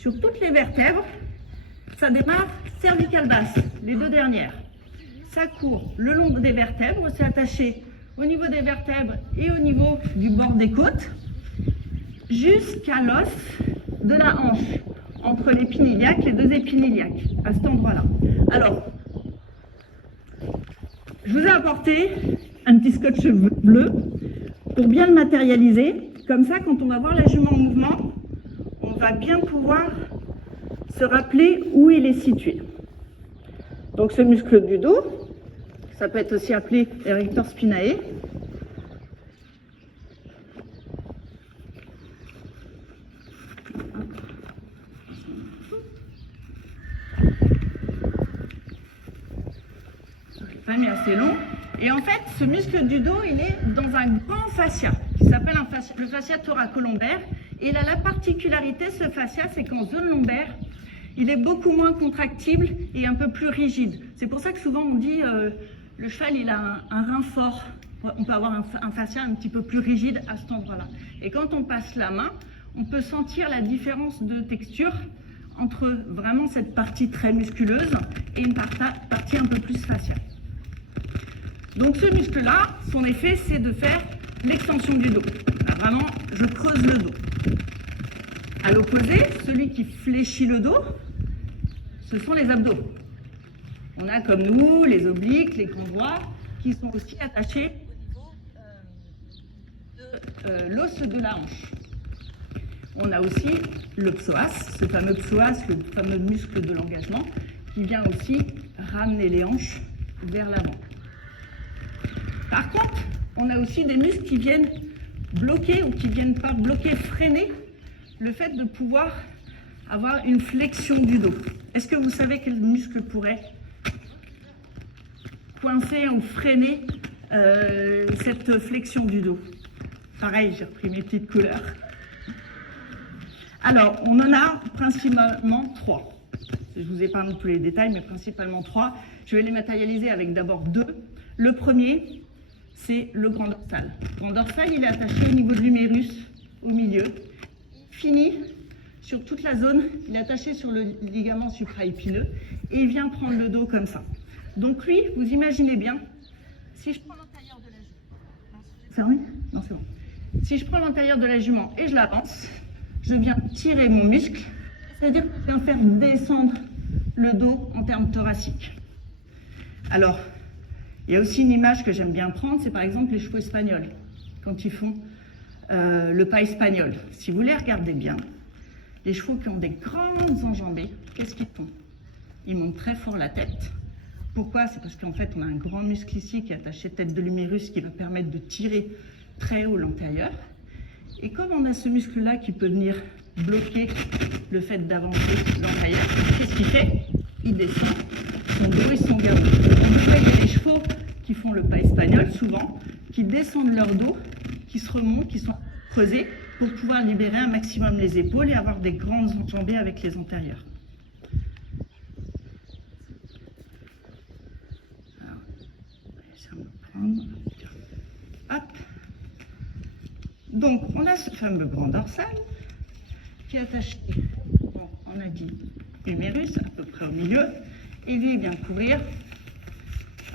sur toutes les vertèbres. Ça démarre cervicale basse, les deux dernières. Ça court le long des vertèbres, c'est attaché au niveau des vertèbres et au niveau du bord des côtes, jusqu'à l'os de la hanche, entre l'épine iliaque, les deux épines iliaques, à cet endroit-là. Alors, je vous ai apporté un petit scotch bleu pour bien le matérialiser. Comme ça, quand on va voir la jument en mouvement, on va bien pouvoir se rappeler où il est situé. Donc ce muscle du dos, ça peut être aussi appelé erector spinae. Il est assez long. Et en fait, ce muscle du dos, il est dans un grand fascia qui s'appelle le fascia thoracolombaire. Et il a la particularité, ce fascia, c'est qu'en zone lombaire, il est beaucoup moins contractible et un peu plus rigide. C'est pour ça que souvent on dit le cheval, il a un rein fort. On peut avoir un fascia un petit peu plus rigide à cet endroit-là. Et quand on passe la main, on peut sentir la différence de texture entre vraiment cette partie très musculeuse et une partie un peu plus fasciale. Donc ce muscle-là, son effet, c'est de faire l'extension du dos. Là, vraiment, je creuse le dos. À l'opposé, celui qui fléchit le dos, ce sont les abdos. On a comme nous les obliques, les grands droits, qui sont aussi attachés au niveau de l'os de la hanche. On a aussi le psoas, ce fameux psoas, le fameux muscle de l'engagement, qui vient aussi ramener les hanches vers l'avant. Par contre, on a aussi des muscles qui viennent bloquer ou qui viennent pas bloquer, freiner le fait de pouvoir avoir une flexion du dos. Est-ce que vous savez quel muscle pourrait coincer ou freiner cette flexion du dos? Pareil, j'ai repris mes petites couleurs. Alors, on en a principalement 3. Je vous épargne tous les détails, mais principalement 3. Je vais les matérialiser avec d'abord 2. Le premier, c'est le grand dorsal. Le grand dorsal, il est attaché au niveau de l'humérus, au milieu. Il finit sur toute la zone, il est attaché sur le ligament supraépineux et il vient prendre le dos comme ça. Donc lui, vous imaginez bien, si je prends l'antérieur de la jument, c'est vrai ? Non, c'est bon. Si je prends l'antérieur de la jument et je l'avance, je viens tirer mon muscle, c'est-à-dire que je viens faire descendre le dos en termes thoraciques. Alors, il y a aussi une image que j'aime bien prendre, c'est par exemple les chevaux espagnols, quand ils font le pas espagnol. Si vous les regardez bien, les chevaux qui ont des grandes enjambées, qu'est-ce qu'ils font? Ils montent très fort la tête. Pourquoi? C'est parce qu'en fait, on a un grand muscle ici qui est attaché tête de l'humérus qui va permettre de tirer très haut l'antérieur. Et comme on a ce muscle-là qui peut venir bloquer le fait d'avancer l'antérieur, qu'est-ce qu'il fait? Il descend son dos et son garrot. Donc vous voyez les chevaux qui font le pas espagnol, souvent, qui descendent leur dos, qui se remontent, qui sont creusés pour pouvoir libérer un maximum les épaules et avoir des grandes enjambées avec les antérieurs. Alors, ça va prendre. Hop. Donc, on a ce fameux grand dorsal qui est attaché, bon, on a dit, humérus, à peu près au milieu, et lui, il vient couvrir.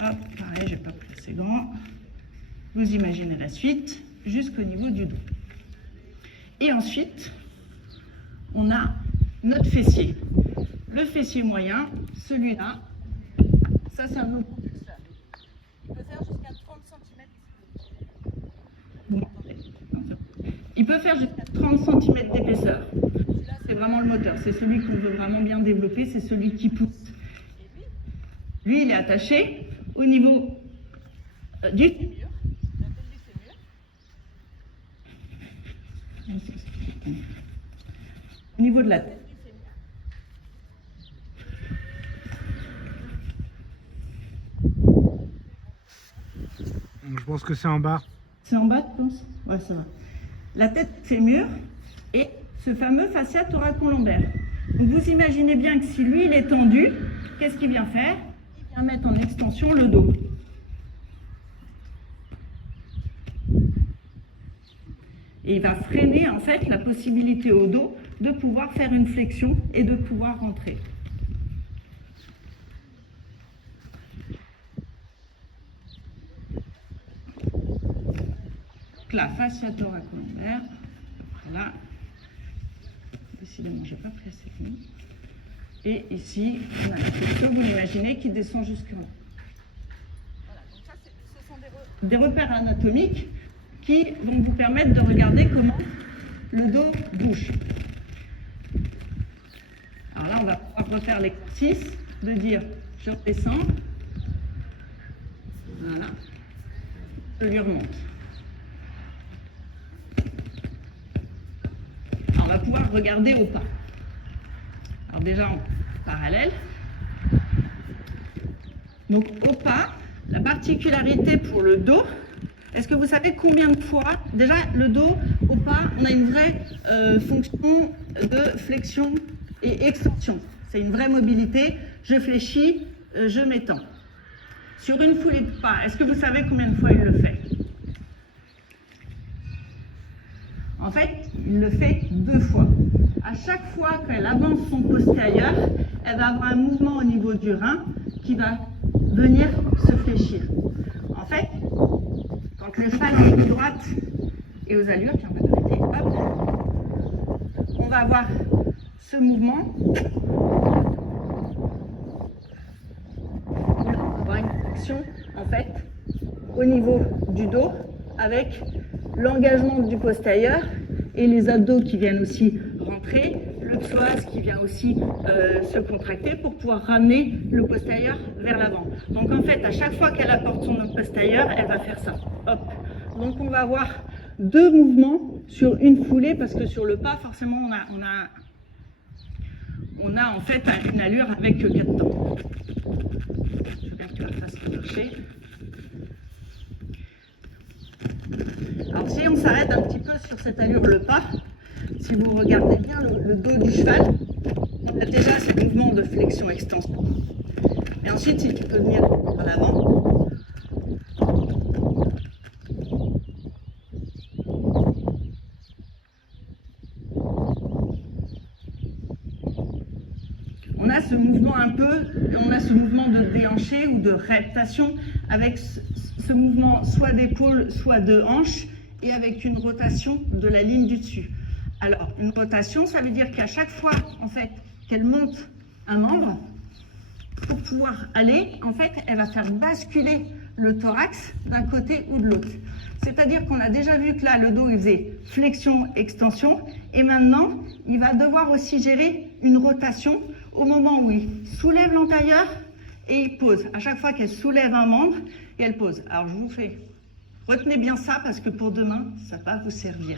Hop, pareil, je n'ai pas pris assez grand. Vous imaginez la suite, jusqu'au niveau du dos. Et ensuite, on a notre fessier. Le fessier moyen, celui-là, ça c'est un mouvement pulsaire. Il peut faire jusqu'à 30 cm. Il peut faire jusqu'à 30 cm d'épaisseur. Celui-là, c'est vraiment le moteur. C'est celui qu'on veut vraiment bien développer, c'est celui qui pousse. Lui, il est attaché au niveau du fémur. Au niveau de la tête. Je pense que c'est en bas. C'est en bas, tu penses? Ouais, ça va. La tête fémur et ce fameux fascia thoracolombaire. Donc vous imaginez bien que si lui, il est tendu, qu'est-ce qu'il vient faire? Il vient mettre en extension le dos. Et il va freiner en fait la possibilité au dos de pouvoir faire une flexion et de pouvoir rentrer. Donc là, fascia thoracolombaire, voilà. Décidément, je n'ai pas pris assez de lignes. Et ici, on a la flexion, vous l'imaginez, qui descend jusqu'en là. Voilà, donc ça, ce sont des repères anatomiques qui vont vous permettre de regarder comment le dos bouge. Alors là, on va pouvoir refaire l'exercice de dire, je redescends, voilà, je lui remonte. Alors, on va pouvoir regarder au pas. Alors déjà en parallèle. Donc au pas, la particularité pour le dos, est-ce que vous savez combien de fois, déjà le dos au pas, on a une vraie fonction de flexion et extension. C'est une vraie mobilité, je fléchis, je m'étends. Sur une foulée de pas, est-ce que vous savez combien de fois il le fait? En fait, il le fait 2 fois. À chaque fois qu'elle avance son postérieur, elle va avoir un mouvement au niveau du rein qui va venir se fléchir. En fait, quand le cheval en ligne droite et aux allures, tiens, on va arrêter, hop, on va avoir ce mouvement. On va avoir une flexion, en fait, au niveau du dos, avec l'engagement du postérieur et les abdos qui viennent aussi rentrer, le psoas qui vient aussi se contracter pour pouvoir ramener le postérieur vers l'avant. Donc en fait, à chaque fois qu'elle apporte son postérieur, elle va faire ça. Hop. Donc on va avoir 2 mouvements sur une foulée, parce que sur le pas, forcément, on a en fait une allure avec 4 temps. Je veux bien que tu la fasses marcher. Alors si on s'arrête un petit peu sur cette allure le pas, si vous regardez bien le dos du cheval, on a déjà ce mouvement de flexion-extension. Et ensuite, si tu peux venir à l'avant. On a ce mouvement un peu, on a ce mouvement de déhanché ou de reptation avec ce mouvement soit d'épaule, soit de hanche, et avec une rotation de la ligne du dessus. Alors, une rotation, ça veut dire qu'à chaque fois, en fait, qu'elle monte un membre, pour pouvoir aller, en fait, elle va faire basculer le thorax d'un côté ou de l'autre. C'est-à-dire qu'on a déjà vu que là, le dos, il faisait flexion, extension, et maintenant, il va devoir aussi gérer une rotation au moment où il soulève l'antérieur et il pose. À chaque fois qu'elle soulève un membre, et elle pose. Alors, je vous fais... Retenez bien ça, parce que pour demain, ça va vous servir.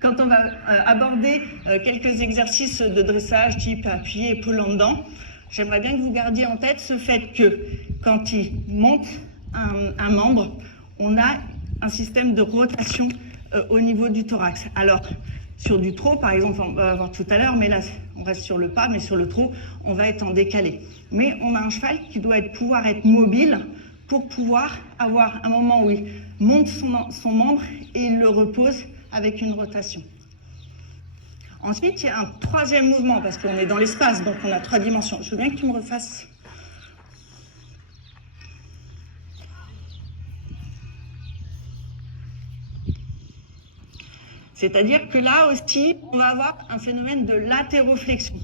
Quand on va aborder quelques exercices de dressage, type appuyé, épaule en dedans, j'aimerais bien que vous gardiez en tête ce fait que quand il monte un membre, on a un système de rotation au niveau du thorax. Alors, sur du trot, par exemple, on va voir tout à l'heure, mais là, on reste sur le pas, mais sur le trot, on va être en décalé. Mais on a un cheval qui doit pouvoir être mobile pour pouvoir avoir un moment où il monte son membre et il le repose avec une rotation. Ensuite, il y a un 3e mouvement, parce qu'on est dans l'espace, donc on a 3 dimensions. Je veux bien que tu me refasses. C'est-à-dire que là aussi, on va avoir un phénomène de latéroflexion.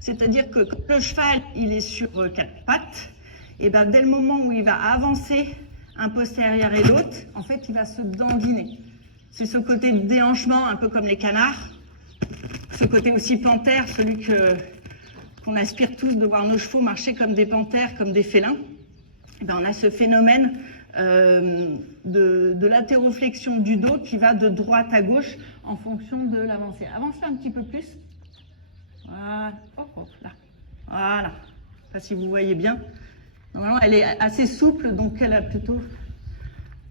C'est-à-dire que quand le cheval il est sur 4 pattes, et ben dès le moment où il va avancer un postérieur et l'autre, en fait, il va se dandiner. C'est ce côté de déhanchement, un peu comme les canards. Ce côté aussi panthère, celui qu'on aspire tous de voir nos chevaux marcher comme des panthères, comme des félins. Et ben on a ce phénomène de latéroflexion du dos qui va de droite à gauche en fonction de l'avancée. Avancez un petit peu plus. Voilà. Oh, là. Voilà. Enfin, si vous voyez bien. Normalement, elle est assez souple, donc elle a plutôt,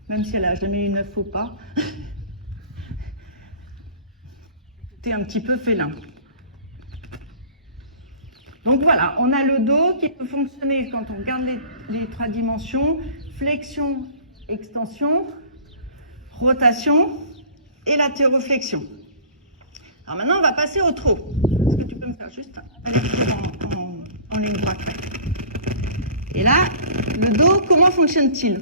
même si elle n'a jamais eu 9 faux pas, c'est un petit peu félin. Donc voilà, on a le dos qui peut fonctionner quand on regarde les 3 dimensions, flexion, extension, rotation et latéroflexion. Alors maintenant, on va passer au trot. Est-ce que tu peux me faire juste aller en ligne droite? Et là, le dos, comment fonctionne-t-il?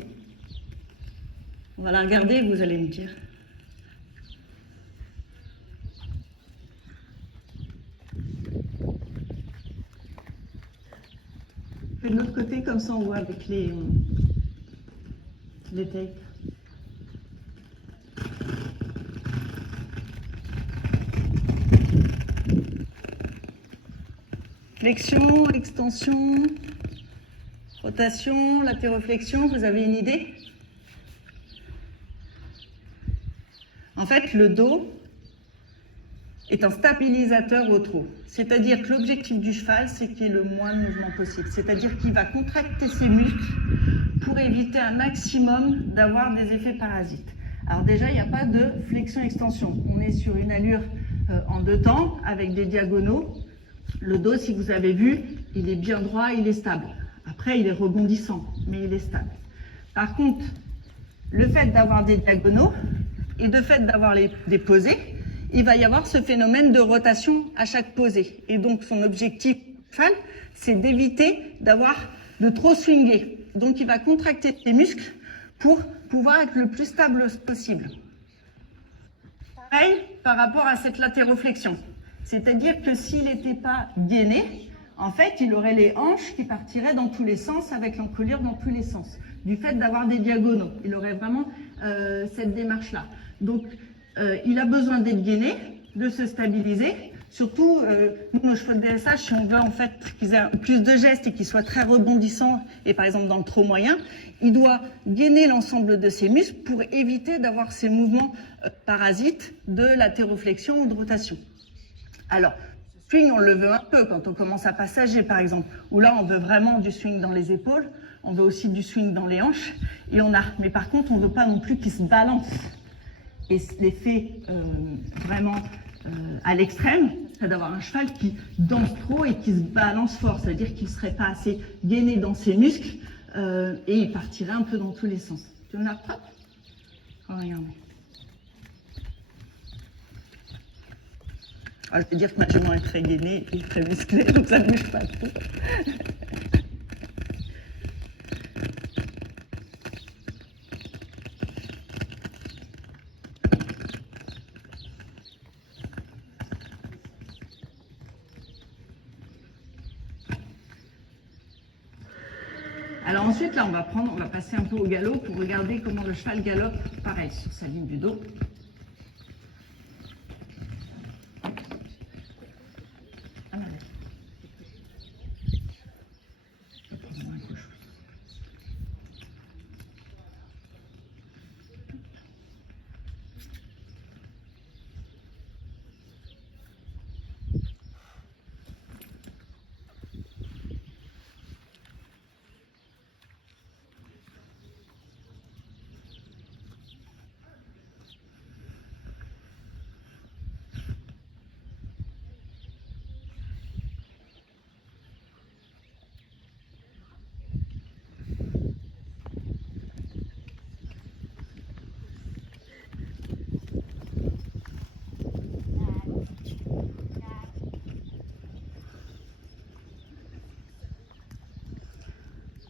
On va la regarder et vous allez me dire. Je fais de l'autre côté, comme ça on voit avec les tapes. Flexion, extension, rotation, latéroflexion, vous avez une idée? En fait, le dos est un stabilisateur au trot. C'est-à-dire que l'objectif du cheval, c'est qu'il y ait le moins de mouvement possible. C'est-à-dire qu'il va contracter ses muscles pour éviter un maximum d'avoir des effets parasites. Alors déjà, il n'y a pas de flexion-extension. On est sur une allure en deux temps, avec des diagonaux. Le dos, si vous avez vu, il est bien droit, il est stable. Après, il est rebondissant, mais il est stable. Par contre, le fait d'avoir des diagonaux et le fait d'avoir des posées, il va y avoir ce phénomène de rotation à chaque posée. Et donc, son objectif principal, c'est d'éviter de trop swinger. Donc, il va contracter ses muscles pour pouvoir être le plus stable possible. Pareil par rapport à cette latéroflexion. C'est-à-dire que s'il n'était pas gainé, en fait, il aurait les hanches qui partiraient dans tous les sens avec l'encolure dans tous les sens. Du fait d'avoir des diagonaux. Il aurait vraiment cette démarche-là. Donc, il a besoin d'être gainé, de se stabiliser. Surtout, nous, nos chevaux de dressage, si on veut en fait qu'ils aient plus de gestes et qu'ils soient très rebondissants, et par exemple dans le trot moyen, il doit gainer l'ensemble de ses muscles pour éviter d'avoir ces mouvements parasites de latéroflexion ou de rotation. Alors, swing, on le veut un peu quand on commence à passager, par exemple, où là, on veut vraiment du swing dans les épaules, on veut aussi du swing dans les hanches, mais par contre, on ne veut pas non plus qu'il se balance. Et l'effet vraiment à l'extrême, c'est d'avoir un cheval qui danse trop et qui se balance fort, c'est-à-dire qu'il ne serait pas assez gainé dans ses muscles et il partirait un peu dans tous les sens. Tu en as pas? Oh, regardez. Alors, je vais dire que ma jument est très gainée et très musclée, donc ça ne bouge pas trop. Alors ensuite, là, on va passer un peu au galop pour regarder comment le cheval galope, pareil, sur sa ligne du dos.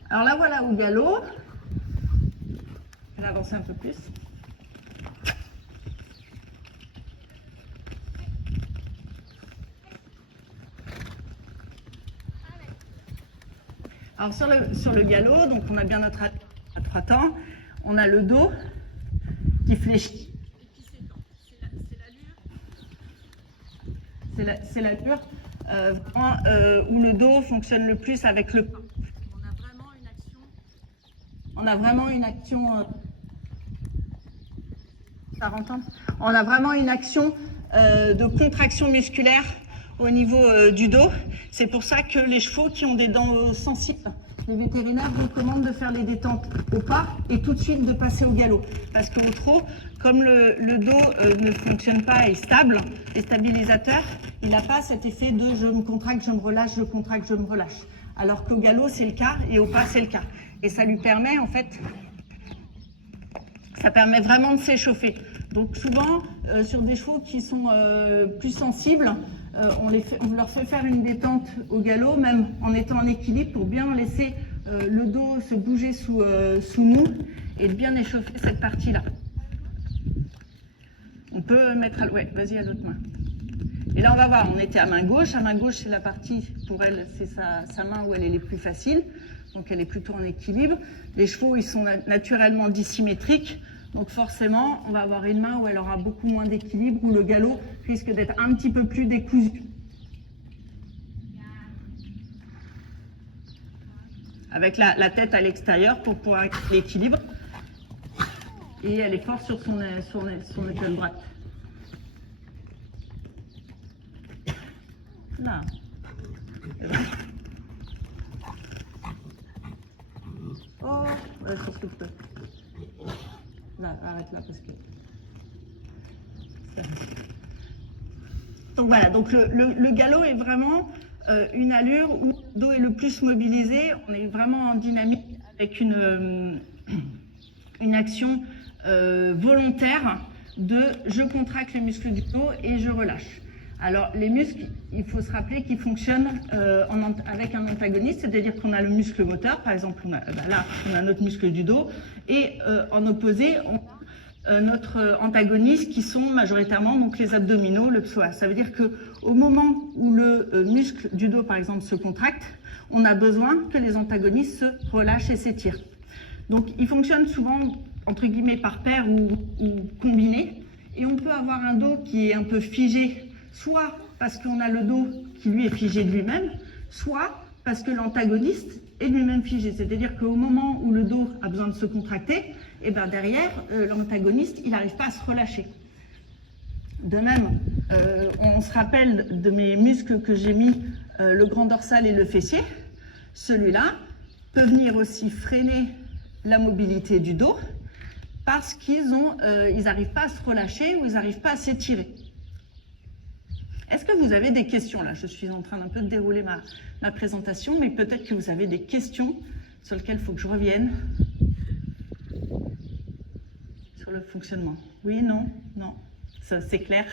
Alors là, voilà au galop. Je vais avancer un peu plus. Alors sur le galop, donc on a bien notre à 3 temps. On a le dos qui fléchit. C'est l'allure où le dos fonctionne le plus avec le pas. On a vraiment une action de contraction musculaire au niveau du dos. C'est pour ça que les chevaux qui ont des dents sensibles, les vétérinaires recommandent de faire les détentes au pas et tout de suite de passer au galop. Parce qu'au trot, comme le dos ne fonctionne pas et est stable, est stabilisateur, il n'a pas cet effet de je me contracte, je me relâche, je contracte, je me relâche. Alors qu'au galop, c'est le cas et au pas, c'est le cas. Et ça lui permet, en fait, ça permet vraiment de s'échauffer. Donc souvent, sur des chevaux qui sont plus sensibles, on leur fait faire une détente au galop, même en étant en équilibre, pour bien laisser le dos se bouger sous mou et de bien échauffer cette partie-là. On peut mettre à... Ouais, vas-y à l'autre main. Et là, on va voir, on était à main gauche. À main gauche, c'est la partie, pour elle, c'est sa main où elle est les plus facile. Donc, elle est plutôt en équilibre. Les chevaux, ils sont naturellement dissymétriques. Donc, forcément, on va avoir une main où elle aura beaucoup moins d'équilibre, où le galop risque d'être un petit peu plus décousu. Avec la tête à l'extérieur pour pouvoir l'équilibre. Et elle est forte sur son épaule droite. Là. Oh, ouais, je pense que je peux. Là, arrête là parce que. Donc voilà, donc le galop est vraiment une allure où le dos est le plus mobilisé. On est vraiment en dynamique avec une action volontaire de je contracte les muscles du dos et je relâche. Alors les muscles, il faut se rappeler qu'ils fonctionnent avec un antagoniste, c'est-à-dire qu'on a le muscle moteur, par exemple là on a notre muscle du dos, et en opposé on a notre antagoniste qui sont majoritairement donc les abdominaux, le psoas. Ça veut dire qu'au moment où le muscle du dos par exemple se contracte, on a besoin que les antagonistes se relâchent et s'étirent. Donc ils fonctionnent souvent entre guillemets par paire ou combinés, et on peut avoir un dos qui est un peu figé, soit parce qu'on a le dos qui lui est figé de lui-même, soit parce que l'antagoniste est lui-même figé. C'est-à-dire qu'au moment où le dos a besoin de se contracter, et ben derrière, l'antagoniste, il n'arrive pas à se relâcher. De même, on se rappelle de mes muscles que j'ai mis, le grand dorsal et le fessier. Celui-là peut venir aussi freiner la mobilité du dos parce qu'ils n'arrivent pas à se relâcher ou ils n'arrivent pas à s'étirer. Est-ce que vous avez des questions là? Je suis en train d'un peu de dérouler ma présentation, mais peut-être que vous avez des questions sur lesquelles il faut que je revienne sur le fonctionnement. Oui, non, non, ça c'est clair.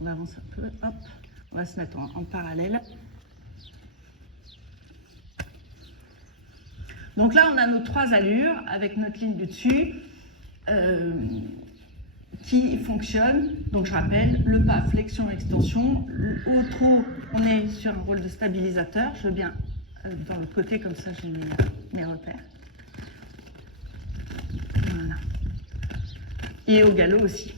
On va avancer un peu, hop, on va se mettre en parallèle. Donc là, on a nos trois allures avec notre ligne du dessus qui fonctionne. Donc je rappelle, le pas, flexion, extension. Au trot, on est sur un rôle de stabilisateur. Je veux bien dans le côté, comme ça j'ai mes repères. Voilà. Et au galop aussi.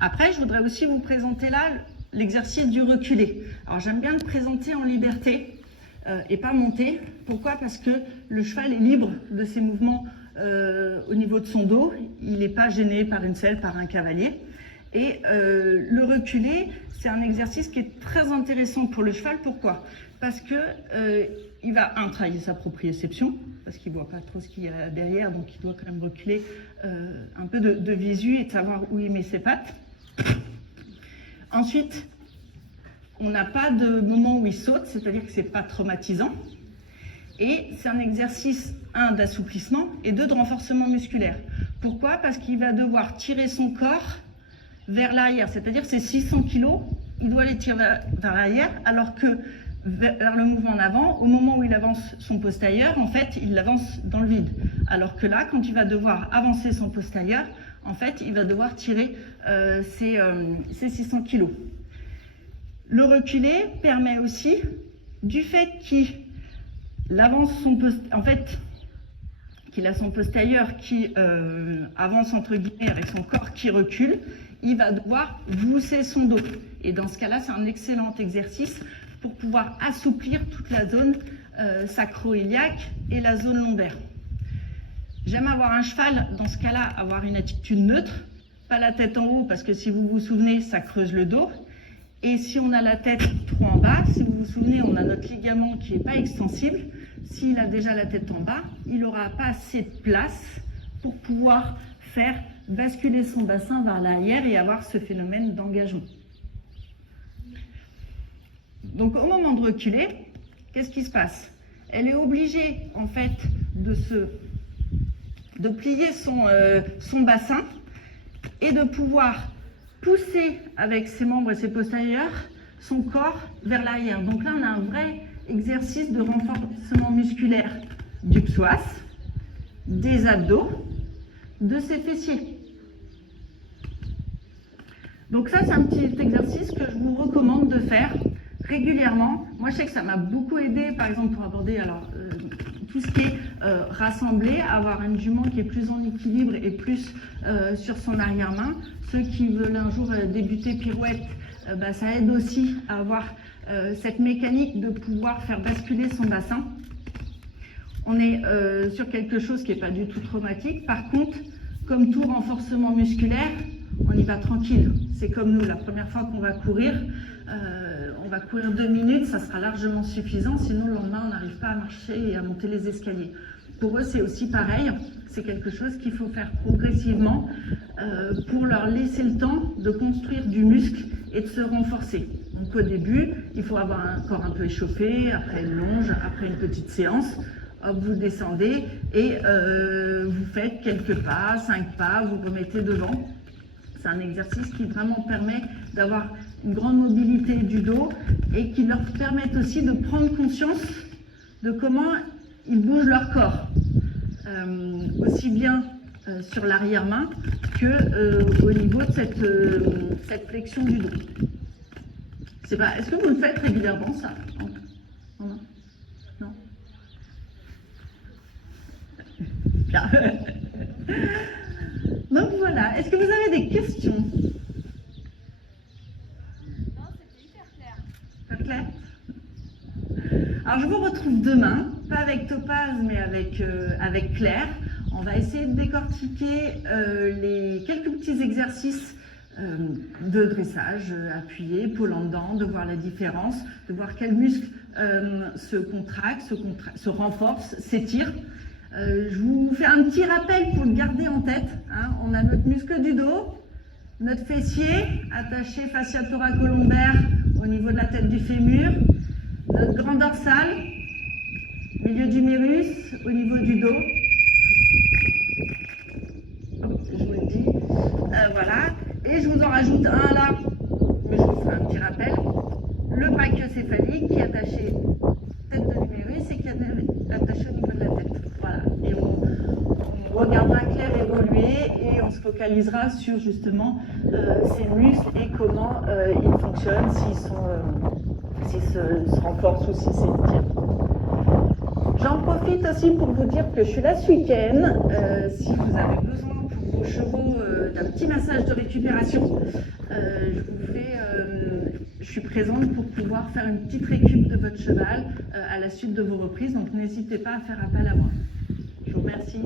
Après, je voudrais aussi vous présenter là l'exercice du reculé. Alors j'aime bien le présenter en liberté et pas monter. Pourquoi? Parce que le cheval est libre de ses mouvements au niveau de son dos. Il n'est pas gêné par une selle, par un cavalier. Et le reculé, c'est un exercice qui est très intéressant pour le cheval. Pourquoi? Parce que il va travailler sa proprioception, parce qu'il ne voit pas trop ce qu'il y a derrière, donc il doit quand même reculer un peu de visu et de savoir où il met ses pattes. Ensuite, on n'a pas de moment où il saute, c'est-à-dire que ce n'est pas traumatisant. Et c'est un exercice, d'assouplissement et de renforcement musculaire. Pourquoi? Parce qu'il va devoir tirer son corps vers l'arrière, c'est-à-dire que ces 600 kg, il doit les tirer vers l'arrière, alors que vers le mouvement en avant, au moment où il avance son postérieur, en fait, il l'avance dans le vide. Alors que là, quand il va devoir avancer son postérieur, en fait, il va devoir tirer ses 600 kg. Le reculé permet aussi, du fait qu'il avance qu'il a son postérieur qui avance entre guillemets avec son corps qui recule, il va devoir vousser son dos. Et dans ce cas-là, c'est un excellent exercice pour pouvoir assouplir toute la zone sacro-iliaque et la zone lombaire. J'aime avoir un cheval, dans ce cas-là, avoir une attitude neutre, pas la tête en haut, parce que si vous vous souvenez, ça creuse le dos. Et si on a la tête trop en bas, si vous vous souvenez, on a notre ligament qui n'est pas extensible. S'il a déjà la tête en bas, il n'aura pas assez de place pour pouvoir faire basculer son bassin vers l'arrière et avoir ce phénomène d'engagement. Donc au moment de reculer, qu'est-ce qui se passe? elle est obligée en fait de plier son bassin et de pouvoir pousser avec ses membres et ses postérieurs son corps vers l'arrière. Donc là, on a un vrai exercice de renforcement musculaire du psoas, des abdos, de ses fessiers. Donc ça, c'est un petit exercice que je vous recommande de faire régulièrement. Moi, je sais que ça m'a beaucoup aidé, par exemple, pour aborder tout ce qui est rassemblé, avoir une jument qui est plus en équilibre et plus sur son arrière-main. Ceux qui veulent un jour débuter pirouette, ça aide aussi à avoir cette mécanique de pouvoir faire basculer son bassin. On est sur quelque chose qui n'est pas du tout traumatique. Par contre, comme tout renforcement musculaire, on y va tranquille. C'est comme nous, la première fois qu'on va courir, on va courir 2 minutes, ça sera largement suffisant. Sinon, le lendemain, on n'arrive pas à marcher et à monter les escaliers. Pour eux, c'est aussi pareil. C'est quelque chose qu'il faut faire progressivement pour leur laisser le temps de construire du muscle et de se renforcer. Donc au début, il faut avoir un corps un peu échauffé, après une longe, après une petite séance. Hop, vous descendez et vous faites quelques pas, 5 pas, vous remettez devant. C'est un exercice qui vraiment permet d'avoir une grande mobilité du dos et qui leur permet aussi de prendre conscience de comment ils bougent leur corps, aussi bien sur l'arrière-main que au niveau de cette flexion du dos. Est-ce que vous le faites régulièrement, ça? Non. Bien. Donc voilà, est-ce que vous avez des questions? Non, c'était hyper clair. Pas clair? Alors je vous retrouve demain, pas avec Topaz, mais avec Claire. On va essayer de décortiquer les quelques petits exercices de dressage appuyé, pôle en dedans, de voir la différence, de voir quels muscles se contractent, se renforcent, s'étirent. Je vous fais un petit rappel pour le garder en tête. Hein. On a notre muscle du dos, notre fessier attaché fascia thoracolombaire au niveau de la tête du fémur, notre grand dorsal, milieu du mérus au niveau du dos. Je vous le dis. Voilà. Et je vous en rajoute un là, mais je vous ferai un petit rappel. Le brachiocéphalique qui est attaché tête de l'humérus et qui est attaché au niveau de la tête. Voilà. Et on regardera Claire évoluer et on se focalisera sur justement ces muscles et comment ils fonctionnent, s'ils se renforcent ou s'ils s'étirent. J'en profite aussi pour vous dire que je suis là ce week-end. Si vous avez besoin pour vos chevaux d'un petit massage de récupération, je suis présente pour pouvoir faire une petite récup de votre cheval à la suite de vos reprises. Donc n'hésitez pas à faire appel à moi. Je vous remercie.